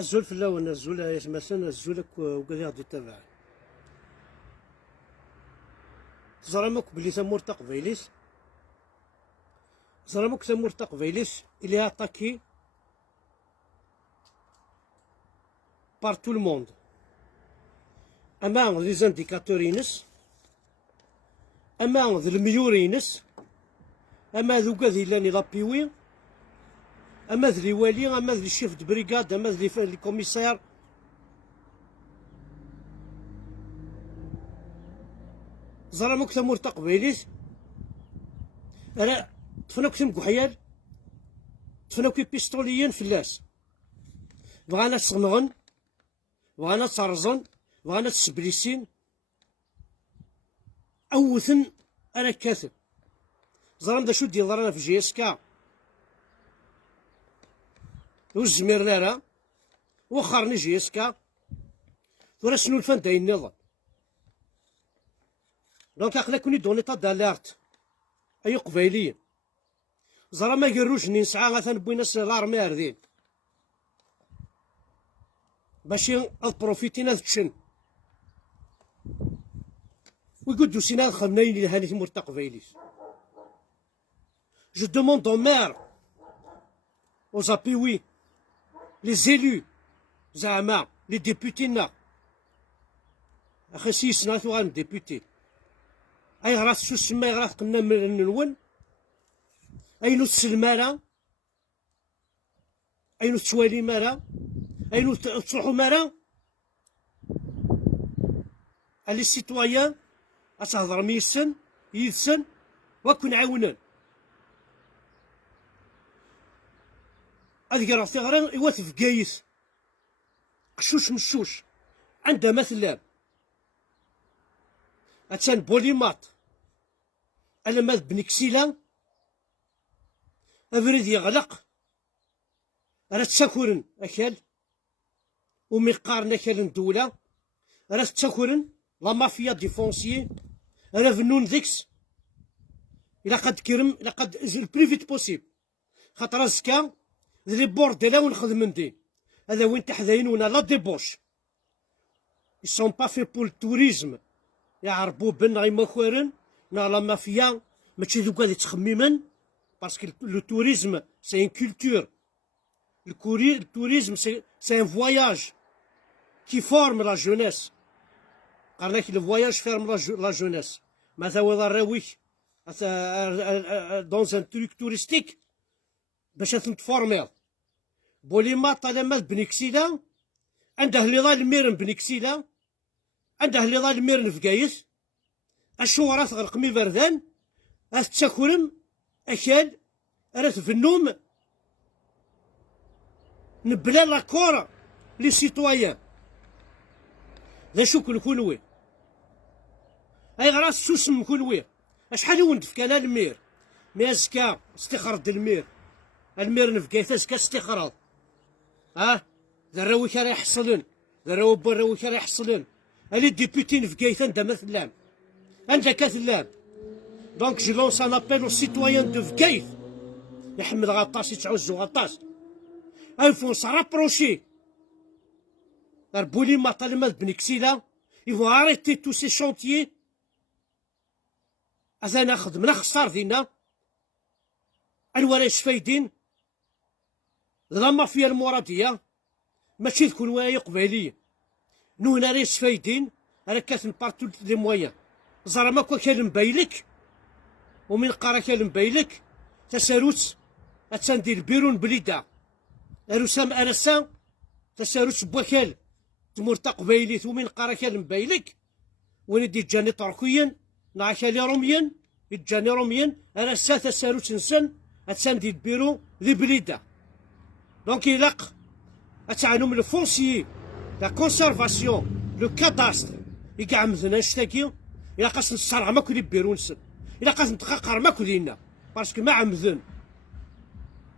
الزول في اللون الزول يا مثلا الزول وكذا غادي يتابع زرامك بلي تمور تقبيليس زرامك تمور تقبيليس اللي اتاكي بار تو الموند اما لي زانديكاتور ينس اما الميور ينس اما ذوكا ذي لاني لابيوي اما ذي والي اما ذي شيف د بريغاد اما ذي كوميسار زرامك تمور تقبيليس راه طفناو كتم كحيال طفناو كي بيستوليين فلاس بغانا تصنغن بغانا ترزن بغانا تسبليسين اوثن انا كاتب زرام دا شو ديال رانا في جي اس كا وزمير لارا وخرني جي اس كا ورا شنو الفن داين النظام دونك اقلا كوني دونيطا دالارت اي قبايليين زرا ما يقروش ني نسعى غاثا بويناس لارمي اردين باش البروفيتينا تشن ويقولوا سينا خمنين اللي هاني تمور تقبايليس جو دوموند au maire aux appuis les élus زعما لي ديبوتينا اخي سيسنا ثوان ديبوتي اي غراس شو سما غراس قلنا من نون اي نو تسلمالا اي نو تشوالي مالا اي نو تروحو مالا لي سيتويان اتهضر ميسن يدسن وكون عاونن هذيك راه ثغرا يوات في كايس قشوش مشوش عندها مثلا اتسان بوليمات انا ماذ بنكسيلا افريد يغلق راه تساكورن اكل ومقارن اكل الدولة راه تساكورن لا مافيا ديفونسيي راه فنون ذيكس الى قد كرم الى قد البلو فيت بوسيبل خاطر زكا لي بورديلا ونخدم دي هذا وين تحذاين ونا لا ديبوش ils sont pas faits pour le tourisme يعربوا بن غي مخورن نا لا مافيا ماشي دوكا اللي تخممن باسكو لو توريزم سي ان كولتور le tourisme c'est un voyage qui forme la jeunesse قال لك le voyage ferme la jeunesse مثلا وذا راويك dans un truc touristique باش تفورمير بوليما طالما بنكسيلا عنده اللي ظل ميرن بنكسيلا عنده اللي ظل ميرن في كايس الشورى تغرق مي بردان تاكلم اكل راه في النوم نبلا لا كورة لي سيتويان ذا شكون كونوي اي غراس شو اسم كونوي اشحال ولد في كان المير مي ازكا استخرج المير المير نفكايت ازكا استخراج ذا راوي راه يحصلن ذا راوي راه يحصلن الي ديبوتي نفكايت انت مثلا انت كثلان دونك جي لونس ان ابيل او سيتويان دو فكايت يحمد غطاس يتعوزو غطاس il faut se rapprocher. Boulimata طالما بنكسيلا ils vont arrêter tous ces chantiers. هذا ناخذ من خسار دينا الوراش فايدين لا مافيا المرادية ماشي تكون ولاية قبالية نونا ريش فايدين راه كاتن بارتو لي مويان زرما كوا كان مبايلك ومن قرا كان مبايلك تساروت اتساندير بيرون بليدا رسام ارسا تساروت بوكال تمورتا قبايليت ومن قرا كان مبايلك وين دي جاني تركيا نعشالي روميا يتجاني روميا ارسا تساروت نسن اتساندير بيرو ذي بليدا دونك يلاق اتعنو من الفونسيي لا كونسيرفاسيون لو كاداستر يقع مثلا شتاكي إلا قاس نصرع ماكو لي بيرو نسن إلا قاس نتقاقر ماكو لينا باسكو ما عمذن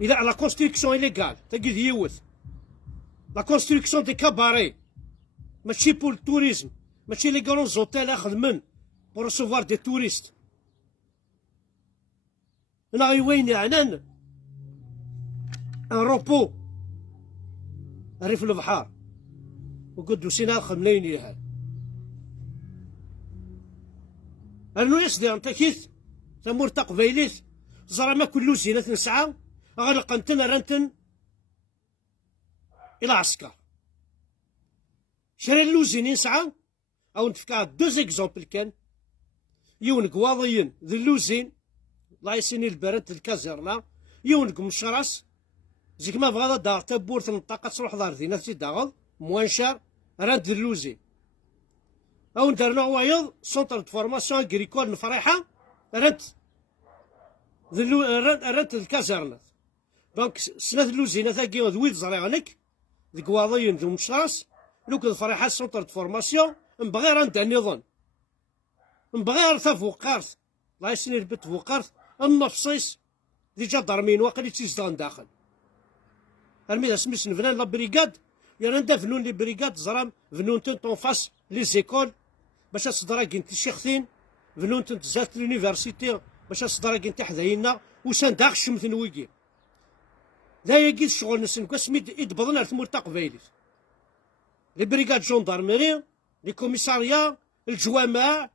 إلا لا كونستركسيون إليغال تاكيد يوث لا كونستركسيون دي كاباري ماشي بور التوريزم ماشي لي كرون زوتيل خدمن بور ريسوفوار دي توريست انا غي وين عنان ان روبو ريف البحر وقدوسنا خملين يها أنو يصدر أنت كيث ثمور تقبيليث زرا ما كل زينة نسعى غلقنتن رنتن إلى عسكر شرا اللوزين ينسعى أو نتفكر دو زيكزومبل كان يون قواضيين ذي اللوزين الله يسيني البرد الكازيرنا يون مشراس زيك ما بغا دار تبورت النطاقة تروح دار ذي نفسي داغل موانشا راند ذي اللوزين أو ندرنا وايض سونتر دو فورماسيون أغريكول نفريحة راند راند الكازيرنا دونك سنة اللوزين ثاقي ذويد زريغنك ذي قواضيين ذو مشراس لوك الفريحة سونتر دو فورماسيون نبغي راند النظام نبغي رثا فوقارث الله يسني البت فوقارث النفصيص ذي جدرمين واقلي تيزدان داخل الميدا سميس نفنان لا بريغاد يعني ندا فنون لي بريغاد زرام فنون تون فاس لي زيكول باش صدراكين تشيخثين فنون تزات لونيفرسيتي باش صدراكين تحذاينا وسان داخل الشمثين ويكي لا يجي الشغل نسن كاسمي يدبضنا ثمور تقبايلي لي بريغاد جوندارميري لي كوميساريا الجوامع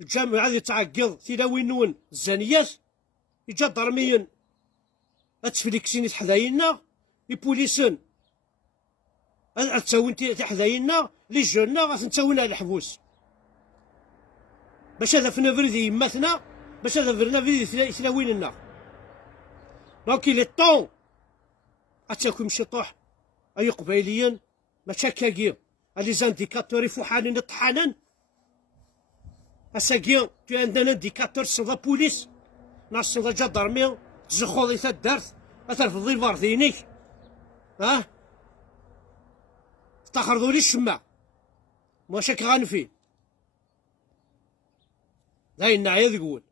الجامعة اللي تعقض تلاوينون الزانيات يجا ضرميين اتفليكسين تحذاينا يبوليسن اتساوين تحذاينا لي جونا غتنساوينا على الحبوس باش هذا فينا فريدي يماتنا باش هذا فرنا فريدي تلاويننا دونك لي طون اتاكم شي طوح اي قبايليين ماشا كاكي لي زانديكاتور يفوحانين طحانن اساكي تو عندنا انديكاتور صدا بوليس ناس صدا جدرمي تزخوضي تدارت اترفضي الفارثينيك تخرضوا لي الشماع واش راك غانفي داين عيا ذقول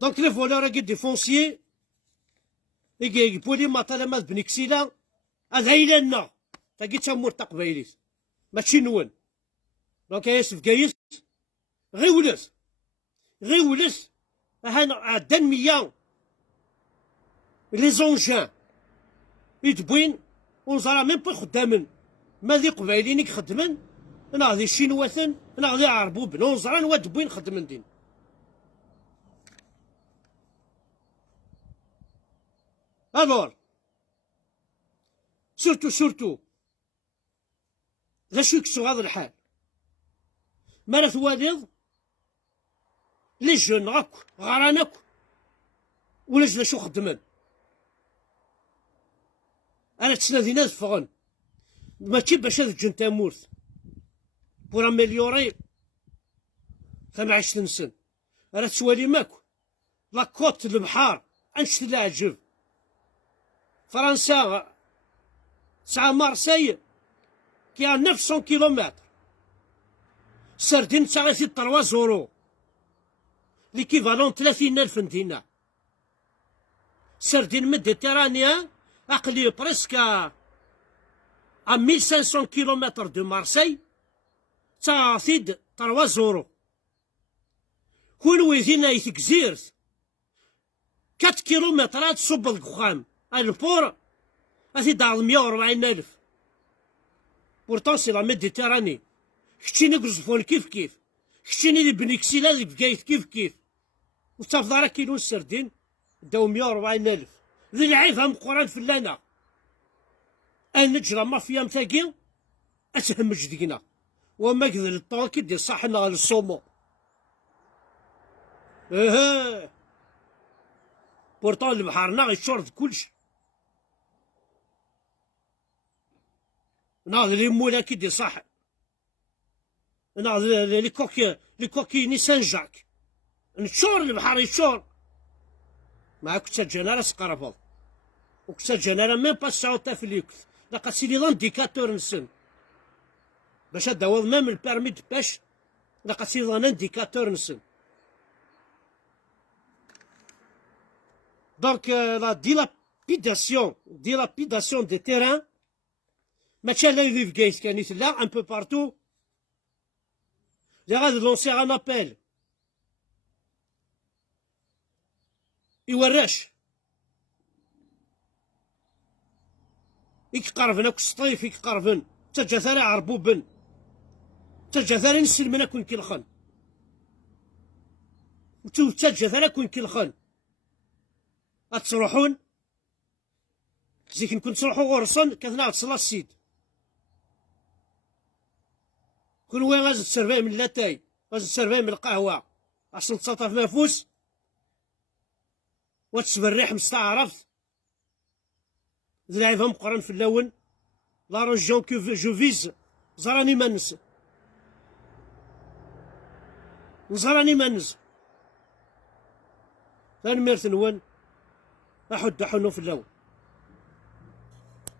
دونك لي فولا راكي ديفونسيي يجي بولي مطالمات بنكسيلا هذا إلنا تاكي تمور تقبايليت ماشي نون دونك ياسف كايس غي ولس هانا عدان مية لي زونجان يدبوين ونزرا ميم با خدامن ما ذي قبايلين يخدمن انا غادي الشينواثن انا غادي عربوب نوزرا نوا دبوين خدمن دين الور سورتو لا شو يكسو هذا الحال مالا ثواليض لي جون غرانك ولا جلا شو خدمن انا تسنادي ناس فغن ماشي باش هاد الجن تامورث بور اميليوري 25 سن راه تسوالي ماكو لاكوت البحار انشت العجب فرنسا تسعة مارسي كي 900 كيلومتر سردين تسعة في 3 زورو ليكيفالون 30,000 دينار سردين ميديتيرانيان أقلي بريسكا 1500 كيلومتر دو مارسي تعطيد 3 زورو كون ويدينا يتكزيرت 4 كيلومترات صب القخام البور أثيد 140,000 بورتون سي لا ميديتيراني كتشيني قرزفون كيف كتشيني لي بنكسيلا لي بقايت كيف وتفضل كيلو السردين داو 140,000 ذي العيفة مقران فلانا نجرى مافيا متاكي أتهمج دينا وما كذا الطوكي دي صاحنا على الصومو بورتون البحر ناغي يشرد كلشي ناض لي مولا كي دي صاح ناض لي كوكي ني سان جاك نشور البحر يشور ما كنت جنرال سقرفض وكنت جنرال ميم با ساوتا في اليكث لقد سيدي انديكاتور نسن باش هداوض ميم البيرمي دو باش لقد سيدي انديكاتور نسن دونك لا ديلابيداسيون دي تيران ماشي لا يفيف كايس كانت لا ان بو بارتو اللي غادي لونسي ان ابيل يوراش يقربن اك سطيف يقربن تجا ثرى عربوبن تجا ثرى نسلمنا كون كيلخن تجا ثرى كون كيلخن أتروحون زيك نكون تروحو غرصن كثنا تصلا السيد كل وين غاز تسرفيه من لاتاي غاز تسرفيه من القهوة عشان تسطف مافوس وتسبريح مستعرفت ذراعيفهم قرن في اللون لا روجون كو جو فيز زراني منس زراني منس ثاني ميرت نون أحد حنو في اللون